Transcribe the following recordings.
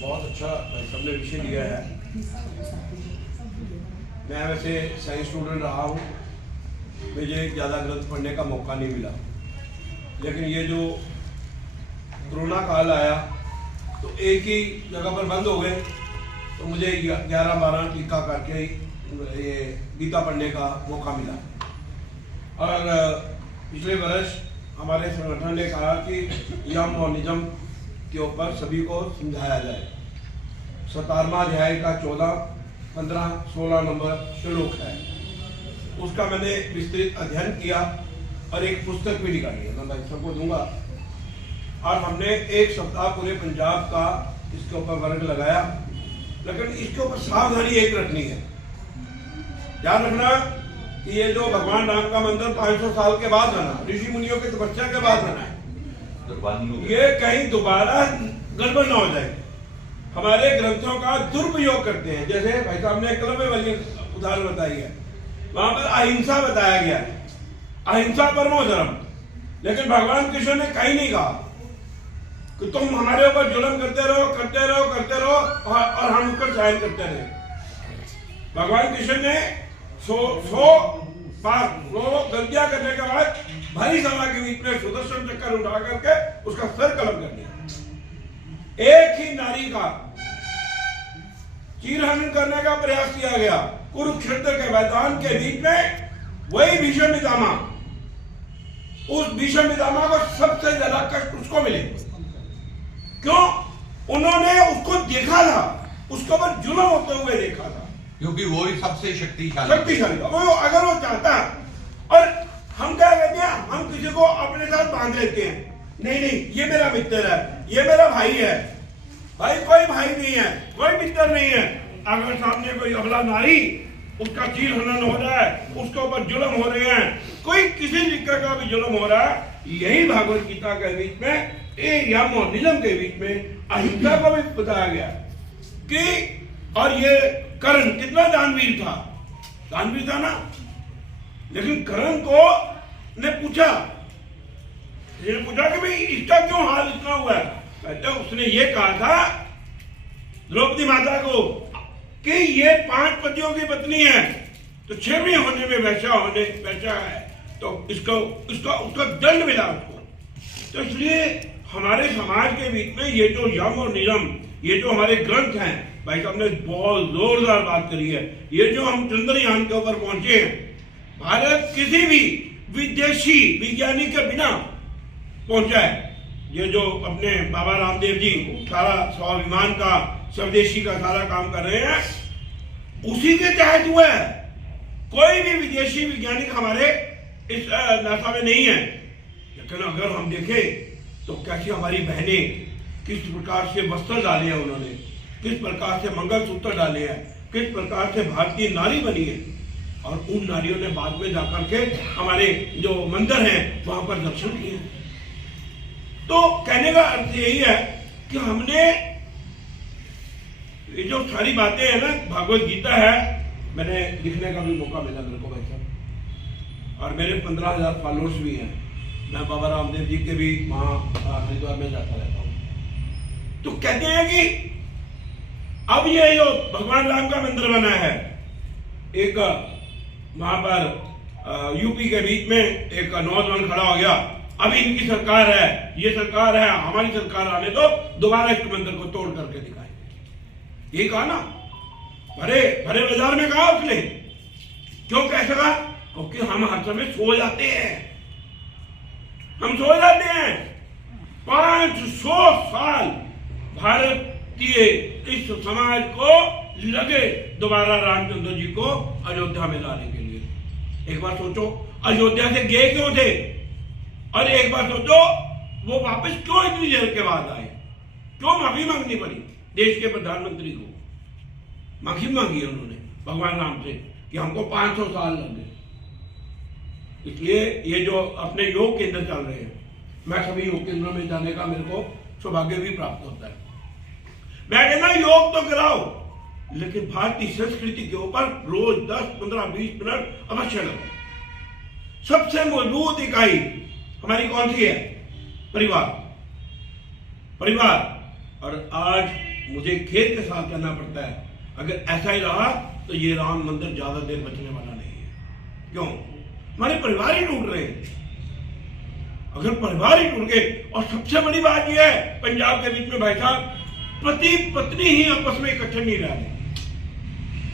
बहुत अच्छा भाई साहब ने विषय लिया है। मैं वैसे साइंस स्टूडेंट रहा हूँ, मुझे ज़्यादा ग्रंथ पढ़ने का मौका नहीं मिला, लेकिन ये जो कोरोना काल आया तो एक ही जगह पर बंद हो गए, तो मुझे 11-12 टीका करके ये गीता पढ़ने का मौका मिला। और पिछले वर्ष हमारे संगठन ने कहा कि यम और निजम के ऊपर सभी को समझाया जाए। 17वां अध्याय का 14, 15, 16 नंबर श्लोक है, उसका मैंने विस्तृत अध्ययन किया और एक पुस्तक भी निकाली है, मैं भाई सबको दूंगा। और हमने एक सप्ताह पूरे पंजाब का इसके ऊपर वर्ग लगाया, लेकिन इसके ऊपर सावधानी एक रखनी है। ध्यान रखना कि ये जो भगवान राम का मंदिर 500 साल के बाद बना, ऋषि मुनियों की तपस्या के बाद बना है, ये कहीं दोबारा गड़बड़ ना हो जाए। हमारे ग्रंथों का दुरुपयोग करते हैं, जैसे भाई साहब ने एकलव्य वाली उदाहरण बताई है, वहां पर अहिंसा बताया गया है, अहिंसा परमो धर्म। लेकिन भगवान कृष्ण ने कहीं नहीं कहा कि तुम हमारे ऊपर जुल्म करते रहो और हम उसका सहन करते रहे। भगवान कृष्ण ने 100 गलतियां करने के बाद भारी सभा के बीच में सुदर्शन चक्कर उठा करके उसका सर कलम कर दिया। एक ही नारी का चीरहरण करने का प्रयास किया गया। कुरुक्षेत्र के मैदान के बीच में वही भीष्म पितामह, उस भीष्म पितामह को सबसे ज्यादा कष्ट उसको मिले। क्यों? उन्होंने उसको देखा था, उसके ऊपर जुल्म होते हुए देखा था, क्योंकि वो ही सबसे शक्तिशाली था। वो अगर वो चाहता, और हम क्या कहते हैं, हम किसी को अपने साथ बांध लेते हैं, नहीं ये मेरा मित्र है, ये मेरा भाई है। भाई कोई भाई नहीं है, कोई मित्र नहीं है। अगर सामने कोई अबला नारी, उसका चीर हनन हो रहा है, उसके ऊपर जुल्म हो रहे हैं, कोई किसी तरीके का भी जुल्म हो रहा है, यही भागवत गीता के बीच में, यम और निजम के बीच में अहिंसा को भी बताया गया कि, और ये कर्ण कितना दानवीर था ना, लेकिन कर्ण को ने पूछा कि भाई इसका क्यों हाल इतना हुआ है। कहते उसने ये कहा था द्रौपदी माता को कि ये 5 पतियों की पत्नी है, तो 6वीं होने में वैसा है, तो उसका दंड मिला उसको। तो इसलिए हमारे समाज के बीच में ये जो यम और नियम, ये जो हमारे ग्रंथ हैं, भाई साहब ने बहुत जोरदार बात करी है। ये जो हम चंद्रयान के ऊपर पहुंचे हैं, भारत किसी भी विदेशी विज्ञानी के बिना पहुंचा है। ये जो अपने बाबा रामदेव जी सारा स्वाभिमान का, स्वदेशी का सारा काम कर रहे हैं, उसी के तहत हुआ है। कोई भी विदेशी वैज्ञानिक हमारे इस नासा में नहीं है। लेकिन अगर हम देखें तो कैसी हमारी बहनें किस प्रकार से वस्त्र डाले हैं, उन्होंने किस प्रकार से मंगलसूत्र डाले हैं, किस प्रकार से भारतीय नारी बनी है, और उन नारियों ने बाद में जाकर के हमारे जो मंदिर हैं वहां पर दर्शन किए। तो कहने का अर्थ यही है कि हमने ये जो सारी बातें हैं ना, भागवत गीता है, मैंने लिखने का भी मौका मिला मेरे को भाई साहब, और मेरे 15,000 फॉलोअर्स भी हैं। मैं बाबा रामदेव जी के भी वहां हरिद्वार में जाता रहता हूं। तो कहते हैं कि अब ये जो भगवान राम का मंदिर बना है, एक वहां पर यूपी के बीच में एक नौजवान खड़ा हो गया, अभी इनकी सरकार है, ये सरकार है, हमारी सरकार आने दो, दोबारा इस मंदिर को तोड़ करके दिखाएंगे। ये कहा ना, भरे बाजार में कहा उसने। क्यों कह सका? क्योंकि हम हर समय सो जाते हैं, हम सो जाते हैं। 500 साल भारतीय इस समाज को लगे दोबारा रामचंद्र जी को अयोध्या में लाने के लिए। एक बार सोचो, अयोध्या से गए क्यों थे, और एक बार सोचो वो वापस क्यों इतनी देर के बाद आए, क्यों माफी मांगनी पड़ी देश के प्रधानमंत्री को। माफी मांगी उन्होंने भगवान राम से कि हमको 500 साल लग गए। इसलिए ये जो अपने योग केंद्र चल रहे हैं, मैं सभी योग केंद्रों में जाने का मेरे को सौभाग्य भी प्राप्त होता है। मैं कहना योग तो कराओ, लेकिन भारतीय संस्कृति के ऊपर रोज 10, 15, 20 मिनट अवश्य लगाओ। सबसे मजबूत इकाई हमारी कौन सी है? परिवार। और आज मुझे खेद के साथ कहना पड़ता है, अगर ऐसा ही रहा तो ये राम मंदिर ज्यादा देर बचने वाला नहीं है। क्यों? हमारे परिवार ही टूट रहे हैं। अगर परिवार ही टूट गए, और सबसे बड़ी बात यह है पंजाब के बीच में भाई साहब, पति पत्नी ही आपस में इकट्ठे नहीं रह रहे।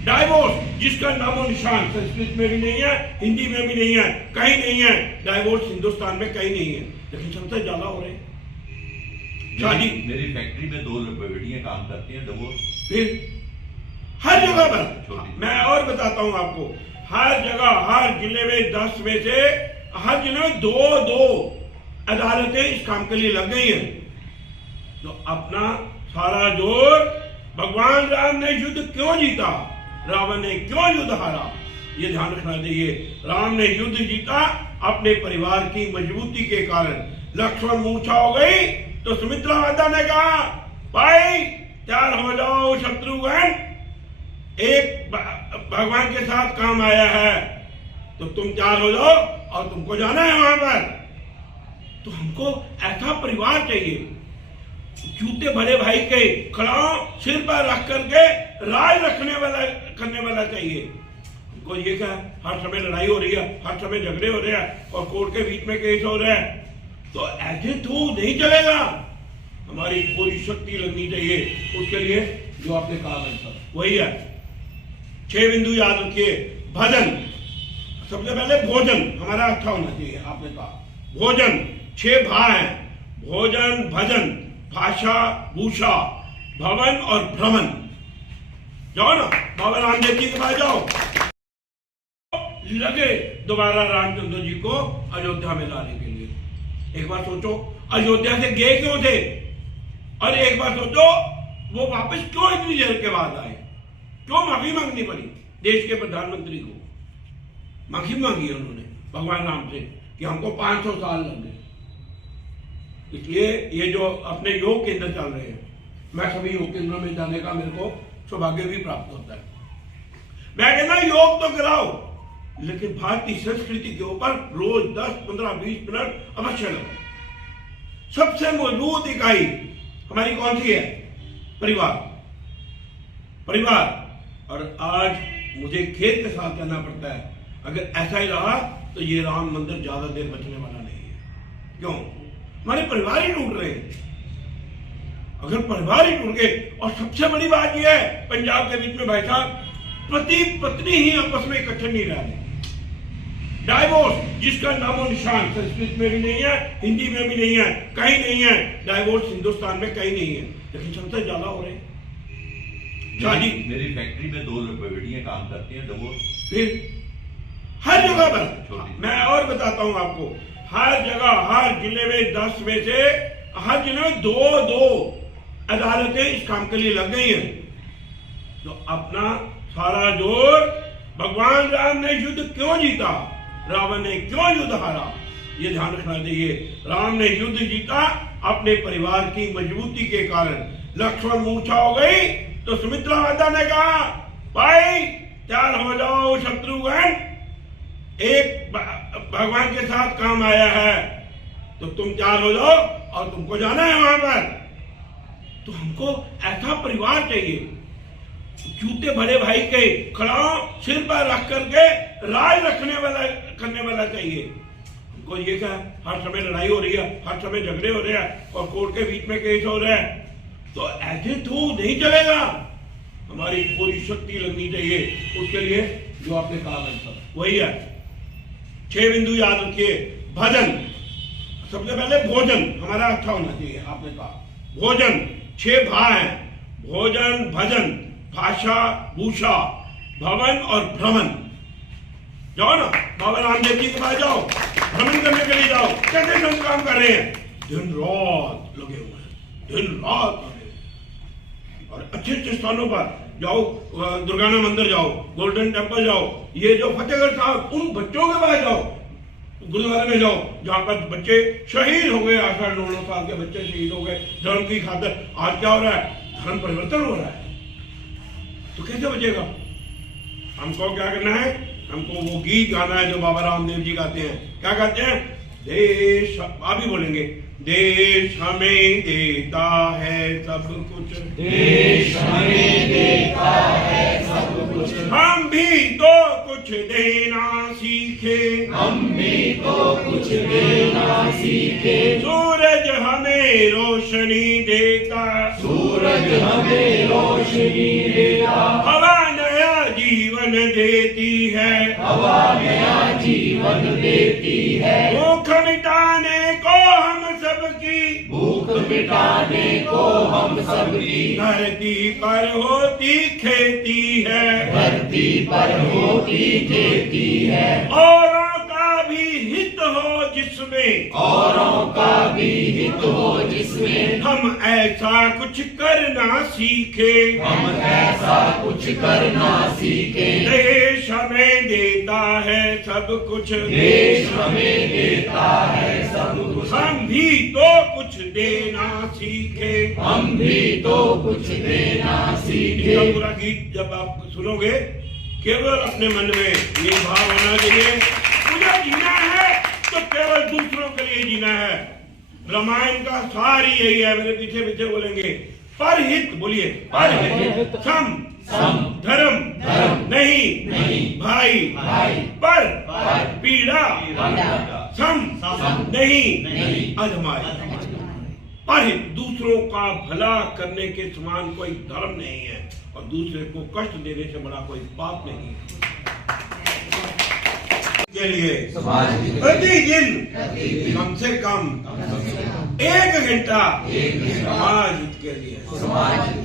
डाइवोर्स जिसका नामो निशान संस्कृत में भी नहीं है, हिंदी में भी नहीं है, कहीं नहीं है। डाइवोर्स हिंदुस्तान में कहीं नहीं है, लेकिन सबसे ज्यादा हो रहे हैं। शादी मेरी फैक्ट्री में 2 बेटियां काम करती हैं, डिवोर्स फिर हर जगह पर। मैं और बताता हूं आपको, हर जगह, हर जिले में 10 में से हर जिले में 2 अदालतें इस काम के लिए लग गई हैं। तो अपना सारा जोर, भगवान राम ने युद्ध क्यों जीता, रावण ने क्यों युद्ध हारा, ये ध्यान रखना चाहिए। राम ने युद्ध जीता अपने परिवार की मजबूती के कारण। लक्ष्मण मूर्छा हो गई तो सुमित्रा माता ने कहा, भाई तैयार हो जाओ शत्रुघ्न, एक भगवान के साथ काम आया है, तो तुम तैयार हो जाओ और तुमको जाना है वहां पर। तो हमको ऐसा परिवार चाहिए, जूते भरे भाई के खड़ाओं सिर पर रख करके राज करने वाला चाहिए। हमको ये क्या, हर समय लड़ाई हो रही है, हर समय झगड़े हो रहे हैं और कोर्ट के बीच में केस हो रहे हैं, तो ऐसे तो नहीं चलेगा। हमारी पूरी शक्ति लगनी चाहिए उसके लिए, जो आपने कहा है वही है। 6 बिंदु याद रखिए। भजन, सबसे पहले भोजन हमारा अच्छा होना चाहिए। आपने कहा भोजन, 6 भा है, भोजन, भजन, भाषा, भूषा, भवन और भ्रमण। जाओ ना बाबा रामदेव जी के पास जाओ, लगे दोबारा रामचंद्र जी को अयोध्या में लाने के लिए। एक बार सोचो, अयोध्या से गए क्यों थे, और एक बार सोचो वो वापस क्यों इतनी देर के बाद आए, क्यों माफी मांगनी पड़ी देश के प्रधानमंत्री को। माफी मांगी उन्होंने भगवान राम से कि हमको 500 साल लग गए। इसलिए ये जो अपने योग केंद्र चल रहे हैं, मैं सभी योग केंद्रों में जाने का मेरे को सौभाग्य भी प्राप्त होता है। मैं कहना योग तो कराओ, लेकिन भारतीय संस्कृति के ऊपर रोज 10, 15, 20 मिनट अवश्य लगाओ। सबसे मजबूत इकाई हमारी कौन सी है? परिवार। परिवार। और आज मुझे खेद के साथ कहना पड़ता है, अगर ऐसा ही रहा तो ये राम मंदिर ज्यादा देर बचने वाला नहीं है। क्यों? हमारे परिवार ही टूट रहे हैं। अगर परिवार ही टूट गए, और सबसे बड़ी बात यह है पंजाब के बीच में भाई साहब, पति पत्नी ही आपस में इकट्ठे नहीं रह रहे। डाइवोर्स जिसका नामो निशान संस्कृत में भी नहीं है, हिंदी में भी नहीं है, कहीं नहीं है। डाइवोर्स हिंदुस्तान में कहीं नहीं है, लेकिन सबसे ज्यादा हो रहे हैं। शादी मेरी फैक्ट्री में 2 बेटियां काम करती हैं, डिवोर्स फिर हर जगह पर। मैं और बताता हूं आपको, हर जगह, हर जिले में 10 में से हर जिले में 2 अदालतें इस काम के लिए लग गई हैं। तो अपना सारा जोर, भगवान राम ने युद्ध क्यों जीता, रावण ने क्यों युद्ध हारा, ये ध्यान रखना चाहिए। राम ने युद्ध जीता अपने परिवार की मजबूती के कारण। लक्ष्मण मूर्छा हो गई तो सुमित्रा माता ने कहा, भाई तैयार हो जाओ शत्रुघ्न, एक भगवान के साथ काम आया है, तो तुम तैयार हो जाओ और तुमको जाना है वहां पर। तो हमको ऐसा परिवार चाहिए, जूते भरे भाई के खड़ाओं सिर पर रख करके राज करने वाला चाहिए। हमको ये क्या, हर समय लड़ाई हो रही है, हर समय झगड़े हो रहे हैं और कोर्ट के बीच में केस हो रहे हैं, तो ऐसे तो नहीं चलेगा। हमारी पूरी शक्ति लगनी चाहिए उसके लिए, जो आपने कहा है वही है। 6 बिंदु याद रखिए। भजन, सबसे पहले भोजन हमारा अच्छा होना चाहिए। आपने कहा भोजन, 6 भा है, भोजन, भजन, भाषा, भूषा, भवन और भ्रमण। जाओ ना बाबा रामदेव जी के पास जाओ, भ्रमण करने के लिए जाओ। कैसे हम काम कर रहे हैं, दिन रात लगे हुए हैं, दिन रात लगे। और अच्छे अच्छे स्थानों पर जाओ, दुर्गाना मंदिर जाओ, गोल्डन टेम्पल जाओ, ये जो फतेहगढ़ साहब, उन बच्चों के पास जाओ, गुरुद्वारे में जाओ जहां पर बच्चे शहीद हो गए, 8-9 साल के बच्चे शहीद हो गए धर्म की खातिर। आज क्या हो रहा है, धर्म परिवर्तन हो रहा है, तो कैसे बचेगा? हमको क्या करना है, हमको वो गीत गाना है जो बाबा रामदेव जी गाते हैं। क्या गाते हैं? देश आप भी बोलेंगे, देश हमें देता है सब कुछ, देश हमें देता है सब कुछ, हम भी तो कुछ देना सीखे, हम भी तो कुछ देना सीखे। सूरज हमें रोशनी देता, सूरज हमें रोशनी देता, हवा नया जीवन देती है, हवा नया जीवन देती है। भूख मिटाने को हम सबकी, भूख मिटाने को हम सबकी, धरती पर होती खेती है, धरती पर होती खेती है। औरों का भी हित हो जिसमें, औरों का भी हित हो जिसमें, हम ऐसा कुछ करना सीखे, हम ऐसा कुछ करना सीखे। देश हमें देता है सब कुछ, देश हमें देता है सब कुछ, हम भी तो कुछ देना सीखे। हम भी तो कुछ देना सीखे। इसका पूरा गीत जब आप सुनोगे केवल अपने मन में ये भाव होना चाहिए, मुझे जीना है तो केवल दूसरों के लिए जीना है। रामायण का सार ही यही है, मेरे पीछे पीछे बोलेंगे परहित, बोलिए परहित, सम धर्म नहीं भाई पर पीड़ा सम नहीं अधमाई। परहित, दूसरों का भला करने के समान कोई धर्म नहीं है और दूसरे को कष्ट देने से बड़ा कोई पाप नहीं है। के लिए प्रतिदिन कम से कम 1 घंटा समाज हित के लिए।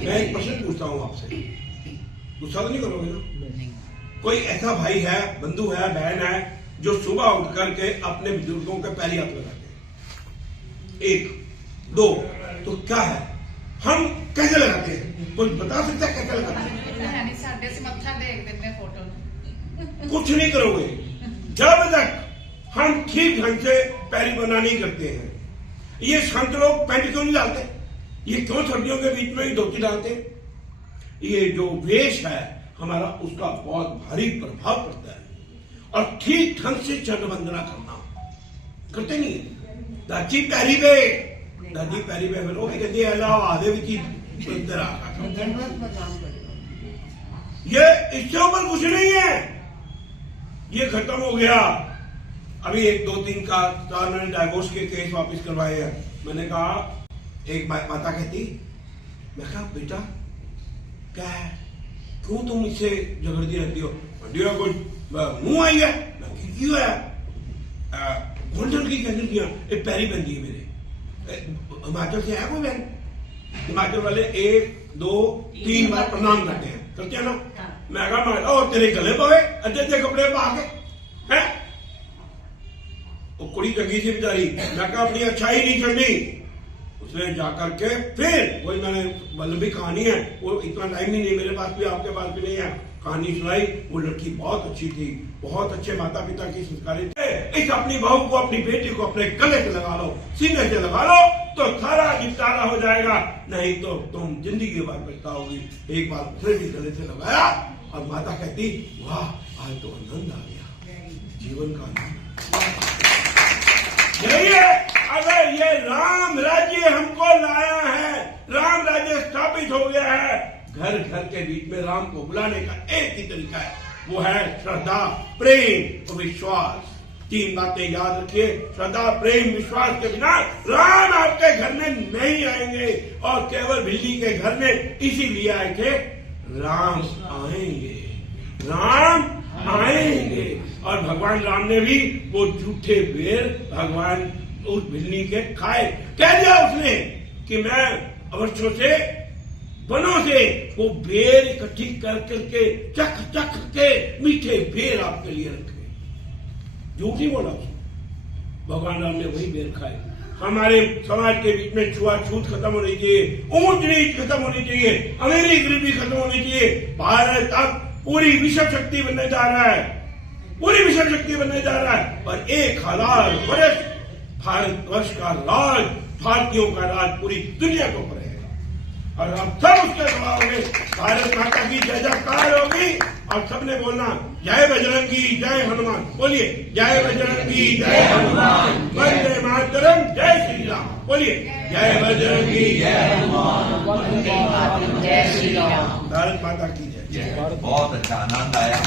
मैं एक प्रश्न पूछता हूँ आपसे, गुस्सा तो नहीं करोगे ना? कोई ऐसा भाई है, बंधु है, बहन है जो सुबह उठ करके अपने बुजुर्गों के पैर हाथ लगाते हैं? 1 2 तो क्या है, हम कैसे लगाते हैं? कोई बता सकता है कैसे लगाते हैं? कुछ नहीं करोगे जब तक हम ठीक ढंग से पैरी बना नहीं करते हैं। ये संत लोग पैंट क्यों नहीं डालते? ये क्यों सर्दियों के बीच में ही धोती डालते? ये जो वेश है हमारा, उसका बहुत भारी प्रभाव पड़ता है। और ठीक ढंग से चरण वंदना करना करते नहीं है। दाची पैरी पे वो भी कहती है अलावा आधे भी चीज ये इससे ऊपर कुछ नहीं है। ये खत्म हो गया। अभी 1 2 3 का 4 मैंने डाइवोर्स के केस वापस करवाए हैं। मैंने कहा, एक माता कहती, मैं कहा बेटा क्या है, क्यों तुम इससे झगड़ती रहती हो? कुछ मुंह आई है? क्यों है? गोल्डन की कैंडल किया, एक पैरी बन गई मेरे। हिमाचल से है कोई बहन? हिमाचल वाले 1 2 3 बार प्रणाम करते हैं ना? मैं कहा और तेरे गले पवे अच्छे कपड़े पा के हैं? वो कुड़ी चंगी सी बेचारी, मैं कहा अपनी अच्छाई नहीं छोड़ी। उसने जाकर के फिर वही, मैंने लंबी कहानी है, वो इतना टाइम ही नहीं मेरे पास भी, आपके पास भी नहीं है, कहानी सुनाई। वो लड़की बहुत अच्छी थी, बहुत अच्छे माता पिता की संस्कारी थे। इस अपनी बहू को, अपनी बेटी को अपने गले से लगा लो, सीने से लगा लो, तो सारा निपटारा हो जाएगा। नहीं तो तुम जिंदगी भर पछताओगी। एक बार फिर भी गले से लगाया और माता कहती, वाह आज तो आनंद आ गया, जीवन का आनंद। यही है, अगर ये राम राज्य हमको लाया है, राम राज्य स्थापित हो गया है, घर घर के बीच में राम को बुलाने का एक ही तरीका है, वो है श्रद्धा, प्रेम और विश्वास। 3 बातें याद रखिए, श्रद्धा, प्रेम, विश्वास के बिना राम आपके घर में नहीं आएंगे। और केवल बिल्ली के घर में इसीलिए आए थे, राम आएंगे, राम आएंगे। और भगवान राम ने भी वो झूठे बेर भगवान उस बिल्ली के खाए। कह दिया उसने कि मैं वर्षों से, वनों से वो बेर इकट्ठी कर करके चख चख के मीठे बेर आपके लिए रखे। झूठ ही बोला उसने, भगवान राम ने वही बेर खाए। हमारे समाज के बीच में छुआछूत खत्म होनी चाहिए, ऊंच नीच खत्म होनी चाहिए, अमीरी गरीबी खत्म होनी चाहिए। भारत अब पूरी विश्व शक्ति बनने जा रहा है, पूरी विश्व शक्ति बनने जा रहा है। और 1000 वर्ष भारतवर्ष का राज, भारतीयों का राज पूरी दुनिया के ऊपर है। और हम सब उसके दबाव में भारत माता की जय जयकार होगी और सबने बोलना जय बजरंगी जय हनुमान। बोलिए जय बजरंगी जय हनुमान, वंदे मातरम जय श्री राम। बोलिए जय बजरंगी जय हनुमान, वंदे मातरम जय श्री राम। भारत माता की जय। बहुत अच्छा आनंद आया।